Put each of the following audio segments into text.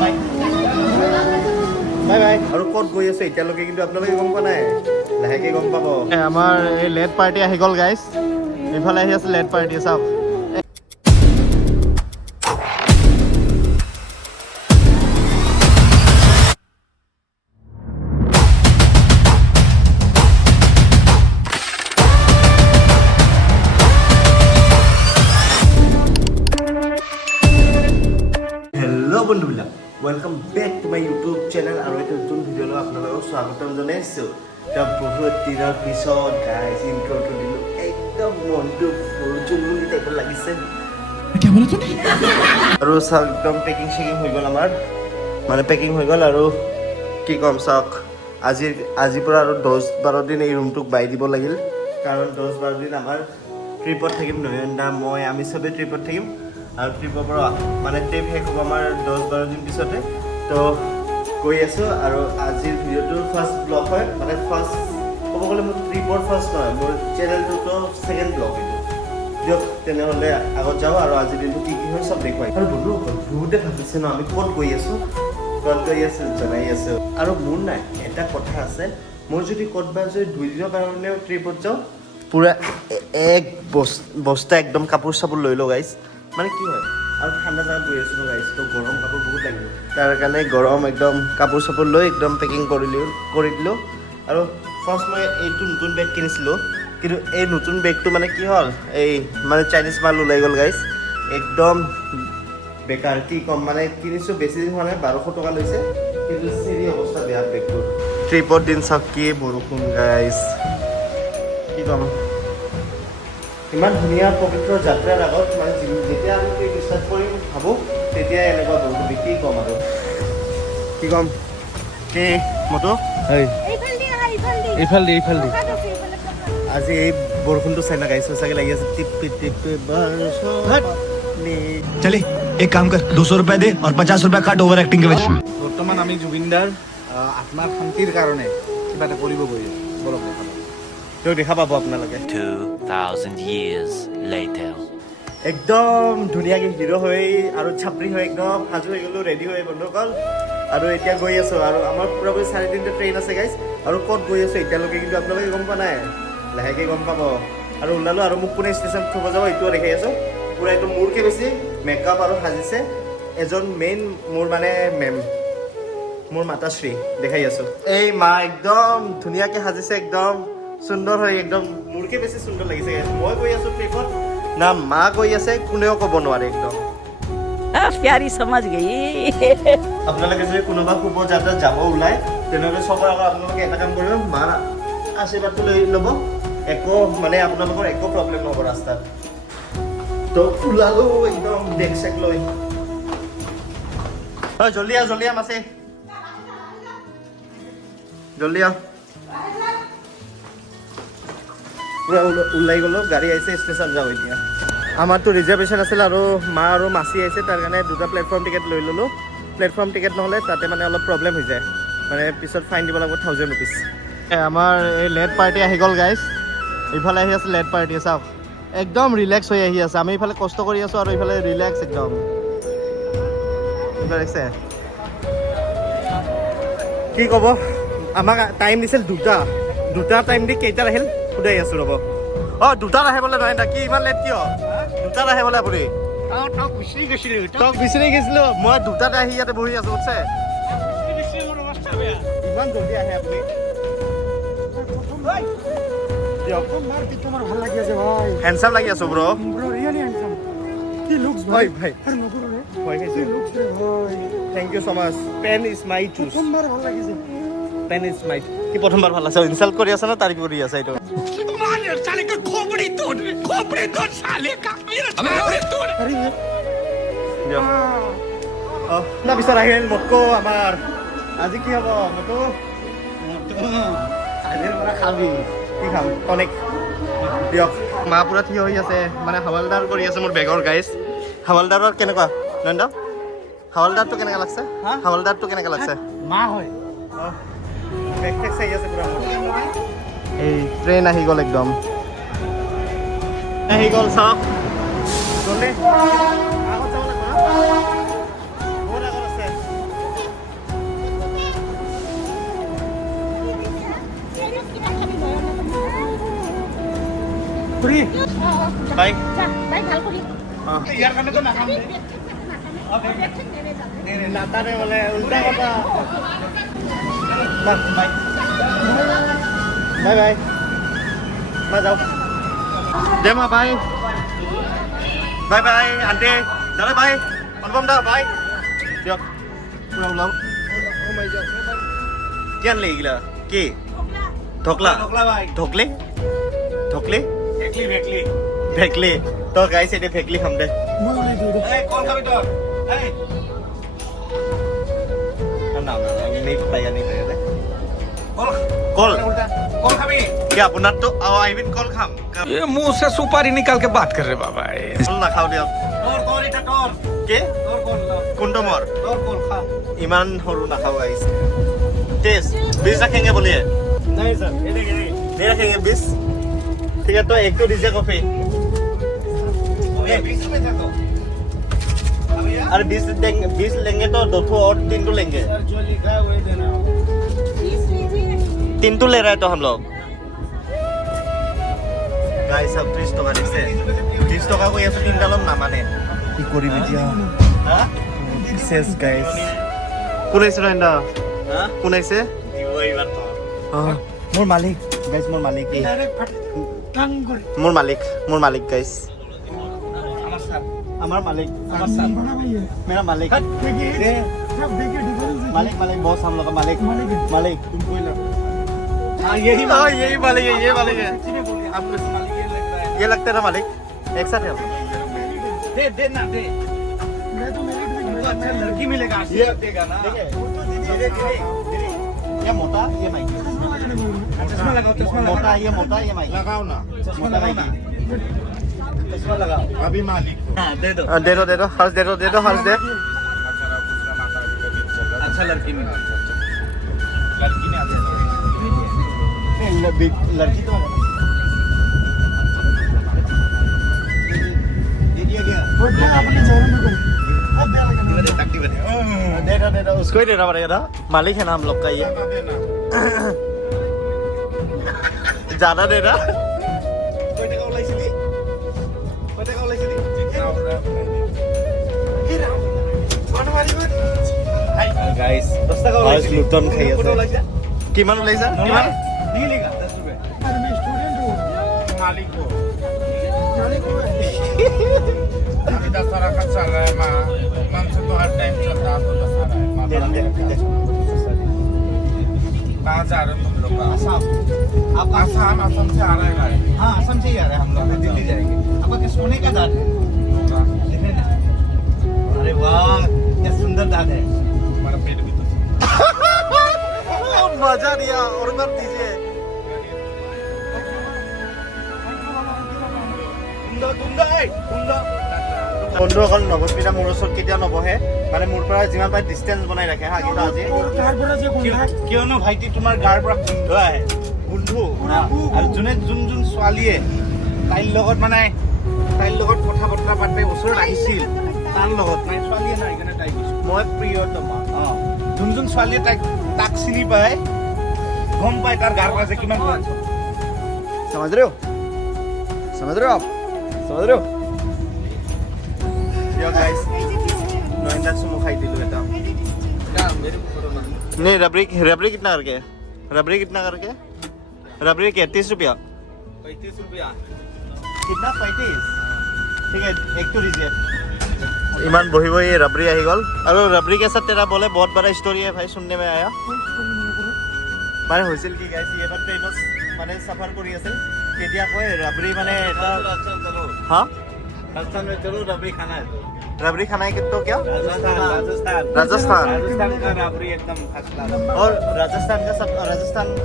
Bye bye. আৰু ক'ত গৈ আছে এতিয়ালৈকে কিন্তু আপোনালোকে গম পোৱা নাই, লাহেকে গম পাব। আমাৰ এই লেট পাৰ্টি আহি গ'ল গাইজ, এইফালে আহি আছে লেট পাৰ্টি চাওক। হেল্ল' বন্ধুবিলাক, welcome back to my YouTube channel আৰু এটা নতুন ভিডিঅ'লৈ আপোনালোকক স্বাগতম জনাইছোঁ। এতিয়া বহুত দিনৰ পিছত গাইজ ইন্ট্ৰ'টো দিলোঁ, একদম মনটো জুলুলি টাইপৰ লাগিছে আৰু চাওক একদম পেকিং চেকিং হৈ গ'ল আমাৰ, মানে পেকিং হৈ গ'ল। আৰু কি ক'ম চাওক, আজিৰ পৰা আৰু 10-12 দিন এই ৰুমটোক বাই দিব লাগিল, কাৰণ 10-12 দিন আমাৰ ট্ৰিপত থাকিম। নয়নদা, মই, আমি চবেই ট্ৰিপত থাকিম। আৰু ট্ৰিপৰ পৰা মানে ট্ৰিপ শেষ হ'ব আমাৰ 10-12 দিন পিছতে। তো গৈ আছোঁ আৰু আজিৰ ভিডিঅ'টো ফাৰ্ষ্ট ব্লগ হয়, মানে ফাৰ্ষ্ট ক'ব গ'লে মোৰ ট্ৰিপৰ ফাৰ্ষ্ট নহয়, মোৰ চেনেলটোতো ছেকেণ্ড ব্লগ এইটো। দিয়ক তেনেহ'লে আগত যাওঁ আৰু আজিৰ দিনটো কি কি হয় চব দেখুৱাই। আৰু বন্ধুসকল বহুতে ভাবিছে ন আমি ক'ত গৈ আছোঁ, জনাই আছোঁ। আৰু মোৰ নাই এটা কথা আছে, মোৰ যদি ক'ৰবাত যদি 2 দিনৰ কাৰণেও ট্ৰিপত যাওঁ, পূৰা এক বস্তা একদম কাপোৰ চাপোৰ লৈ লওঁ গাইজ। মানে কি হয়, আৰু ঠাণ্ডা জাগাত গৈ আছোঁ গাইজ, তো গৰম কাপোৰ বহুত লাগিব, তাৰ কাৰণে গৰম একদম কাপোৰ চাপোৰ লৈ একদম পেকিং কৰি দিলোঁ। আৰু ফাৰ্ষ্ট মই এইটো নতুন বেগ কিনিছিলোঁ, কিন্তু এই নতুন বেগটো মানে কি হ'ল, এই মানে চাইনিজ মাল ওলাই গ'ল গাইজ, একদম বেকাৰ। কি ক'ম, মানে কিনিছোঁ বেছি দিন হোৱা নাই, 1200 টকা লৈছে, কিন্তু চিৰি অৱস্থা বেয়া বেগটোৰ। ট্ৰিপৰ দিন চাওক কি বৰষুণ গাইজ, কি ক'ম। ইমান ধুনীয়া পবিত্ৰ যাত্ৰাৰ আগত মানে যেতিয়া আমি ষ্টাৰ্ট কৰিম ভাবোঁ, তেতিয়াই এনেকুৱা বৰষুণ। কি ক'ম আৰু কি ক'ম, কি মতো এইফাল দি আজি এই বৰষুণটো চাই নাগাইছোঁ চাগে, লাগি আছে টিপি টিপি चले एक काम कर 200 रुपए दे और 50 रुपए काट ओवर एक्टिंग के वजह। বৰ্তমান আমি জুবিনদাৰ আত্মাৰ শান্তিৰ কাৰণে কিবা এটা কৰিব গৈ আছোঁ, বলক দেখা পাব। তেওঁ দেখা পাব আপোনালোকে। 2000 years later. একদম ধুনীয়াকৈ হিৰ' হৈ আৰু চাপৰি হৈ একদম সাজু হৈ গ'লোঁ, ৰেডি হৈ বন্ধুসকল। আৰু এতিয়া গৈ আছোঁ, আৰু আমাৰ পূৰাপূৰি 3:30 ট্ৰেইন আছে গাইজ। আৰু ক'ত গৈ আছোঁ এতিয়ালৈকে কিন্তু আপোনালোকে গম পোৱা নাই, লাহেকৈ গম পাব। আৰু ওলালোঁ, আৰু মোক কোনে ষ্টেচন থ'ব যাব এইটোও দেখাই আছোঁ। পূৰা একদম মোৰকৈ বেছি মেকআপ আৰু সাজিছে এজন মেইন মোৰ মানে মেম, মোৰ মাতাশ্ৰী, দেখাই আছোঁ। এই মা একদম ধুনীয়াকৈ সাজিছে, একদম সুন্দৰ হৈ, একদম মোৰকৈ বেছি সুন্দৰ লাগিছে। মই গৈ আছোঁ ট্ৰিপত, না মা গৈ আছে কোনেও ক'ব নোৱাৰে একদম। प्यारी समझ गई। আপোনালোকে যদি কোনোবা শুভ যাত্ৰাত যাব ওলাই, তেনেহ'লে চবৰ আগত আপোনালোকে এটা কাম কৰিব, মাৰ আশীৰ্বাদটো লৈ ল'ব, একো মানে আপোনালোকৰ একো প্ৰব্লেম নহ'ব ৰাস্তাত। তো ওলালোঁ একদম বেগ চেক লৈ। হয় জল্দি আহ মাছে, জল্দি আহ। পূৰা ওলাই গ'লোঁ, গাড়ী আহিছে, ষ্টেচন যাওঁ এতিয়া। আমাৰতো ৰিজাৰ্ভেশ্যন আছিল আৰু মা আৰু মাচি আহিছে, তাৰ কাৰণে 2টা প্লেটফৰ্ম টিকেট লৈ ল'লোঁ। প্লেটফৰ্ম টিকেট নহ'লে তাতে মানে অলপ প্ৰব্লেম হৈ যায়, মানে পিছত ফাইন দিব লাগিব 1000 rupees। আমাৰ এই লেট পাৰ্টি আহি গ'ল গাইজ, ইফালে আহি আছে লেট পাৰ্টি চাওক, একদম ৰিলেক্স হৈ আহি আছে। আমি ইফালে কষ্ট কৰি আছোঁ আৰু ইফালে ৰিলেক্স একদম। দেখিছে কি ক'ব, আমাক টাইম দিছিল 2টা টাইম দি কেইটাত আহিল সুধাই আছোঁ ৰ'ব। অঁ 2টাত আহে বোলে, নহয় কি ইমান লেট কিয়? 2টাত আহে বোলে আপুনি? তক বিচাৰি গৈছিলোঁ মই, 2টাত আহি ইয়াতে বহি আছোঁ বুজিছে। ইমান জল্দি আহে আপুনি? ভাল লাগি আছে ভাই, হেণ্ডচাম লাগি আছোঁ ব্ৰ। Really handsome. কি লুকস ভাই, ভাই আৰে নকৰো ৰে, ভয় খাইছে। কি লুকস ৰে ভাই, thank you so' much. Pen is my choose, প্ৰথমবাৰ ভাল লাগিছে। Pen is my. কি প্ৰথমবাৰ ভাল আছে? ইনচাল্ট কৰি আছে ন, তাৰিফ কৰি আছে এইটো। আৰে তাৰ পিছত আহিল মটকো আমাৰ। আজি কি হ'ব মটকো? আজিৰ পৰা খাবি কি খাম? টনিক দিয়ক। মা পূৰা থিয় হৈ আছে, মানে হাৱালদাৰ কৰি আছে মোৰ বেগৰ গাইজ। হাৱালদাৰৰ কেনেকুৱা নন্দ? হাৱালদাৰটো কেনেকুৱা লাগছে? হাৱালদাৰটো কেনেকুৱা লাগছে? মা হয় বেগ টেক চাই আছে পূৰা। এই ট্ৰেইন আহি গ'ল, একদম আহি গ'ল চাওক। জল্দি আগত যাব লাগিব, বহুত আগত আছে। বাই ইয়াৰ কাৰণেতো নাখাম নাতানে বোলে উল্টা কথা বাই বাই বাই বাই মই যাওঁ দে মা বাই বাই বাই আন্টি দাদা বাই অনুপম দা বাই দিয়ক পুৰা ওলাম কি আনলে এইগিলা কি ঢকলা ঢকলে ঢকলে ভেকলি তই গাইছ এতিয়া ভেকলি খাম দে কল খাবি তই না নেই পাই আনি দে কল কল কল খাবি क्या আপোনাৰ তো আইবিন কল খাম ये मुंह से सुपारी निकाल के बात कर रहे बाबा কল নাখাও দিয়ক তোৰ এটা তোৰ কি তোৰ কল কোনটো মোৰ তোৰ কল খা ইমান সৰু নাখাও গাইছ টেষ্ট 20 रखेंगे बोलिए নাই স্যার এটা কি नहीं रखेंगे 20 ठीक है तो एक तो दीजिए कॉफी ओए 20 रुपए था तो अभी यार अरे 20 लेंगे तो 2 ठो और 3 ठो लेंगे सर जो लिखा है वही देना 3 ठो ले रहा है तो हम लोग गाइस सब 30 टका दिसे 30 टका को ये 3 डालम ना माने কি কৰিবি দিয়া हां সেস গাইস কোন আইছে না हां কোন আইছে দিব এইবার তো মোৰ মালিক গাইস মোৰ মালিক ডাইৰেক্ট টাং কৰে মোৰ মালিক গাইস আমার স্যার আমার মালিक আমার স্যার मेरा मालिक देखिए सब देखिए डिफरेंस मालिक बॉस हम लोग का मालिक तुम कोई ना हां यही मालिक है ये मालिक है किसी ने बोली आपको इस मालिक ये लग रहा है ये लगता है ना मालिक एक साथ है हम लोग। दे दे ना दे मैं तो मेरे को अच्छा लड़की मिलेगा ये देगा ना देखिए धीरे धीरे ये मोटा ये माइकी चश्मा लगाओ मोटा ये माइकी लगाओ ना मोटा माइकी चश्मा लगाओ अभी मालिक हां दे दो दे दो हर्ष दे दो हर्ष दे अच्छा लड़की मिला लड़की ने आते लड़की तो दे दिया गया अपने दे दो उसको ही देना पड़ेगा ना मालिक है ना हम लोग का ये ज्यादा देना गाइस आज लुटन खाई আছে কিমান ওলাইছা কিমান नहीं लेगा 10 रुपए अरे मैं स्टूडेंट हूं मालिक को अभी दशहरा का चल रहा है मां मंथ तो हर टाइम चलता है तो दशहरा है कहाँ जा रहे हो तुम लोग आसाम आप आसाम से आ रहे हैं गाड़ी हाँ आसाम से ही आ रहे हैं हम लोग दिल्ली जाएंगे आपका क्या सोने का दांत है अरे वाह क्या सुंदर दांत है हमारा पेट भी तो मजा दिया और मत दीजिए বন্ধু অকল নৱস্মিতা মোৰ ওচৰত কেতিয়াও নবহে মানে মোৰ পৰা যিমান পাৰে ডিষ্টেঞ্চ বনাই ৰাখে হা কিন্তু আজি কিয়নো ভাইটি তোমাৰ গাৰ পৰা গোন্ধ আহে গোন্ধ আৰু যোনে যোন ছোৱালীয়ে তাইৰ লগত কথা বতৰা পাতি ওচৰত আহিছিল তাৰ লগত নাই ছোৱালীয়ে নাই কাৰণে তাই কৈছো মই প্ৰিয়তমা যোন ছোৱালীয়ে তাক চিনি পায় গম পায় তাৰ গাৰ পৰা যে কিমান গোন্ধ समझ रहे हो आप समझ रहे हो यो गाइस नोइंदा सुमो खाई दिलु eta नहीं रबड़ी कितना करके रबड़ी क्या 30 रुपया 35 रुपया कितना 35 ठीक है एक तो दीजिए इमान बही बही रबड़ी आही गल और रबड़ी के साथ तेरा बोले बहुत बड़ा स्टोरी है भाई सुनने में आया माने হৈছিল কি গাইস এবাৰ ট্ৰেইনত মানে সফৰ কৰি আছিল কেতিয়া কয় रबड़ी মানে এটা हां राजस्थान में चलो रबड़ी खाना है रबड़ी खाना है तो क्या राजस्थान का रबड़ी एकदम फर्स्ट क्लास और राजस्थान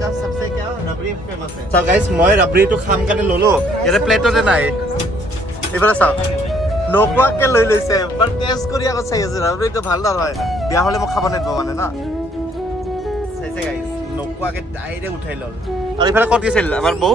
का सबसे क्या रबड़ी फेमस है सब गाइस মই रबड़ी तो খাম কানে ললো এৰে প্লেটতে নাই এবাৰে চাও নোকোৱাকে লৈ লৈছে বাট টেষ্ট কৰি আকৌ চাই আছে ৰবড়ি তো ভাল নহয় বিয়া হলে মোক খাব নিদিব মানে না চাইছে গাইস নোকোৱাকে ডাইৰেক্ট উঠাই লল আৰু ইফালে ক'ত গৈছিল আমাৰ বৌ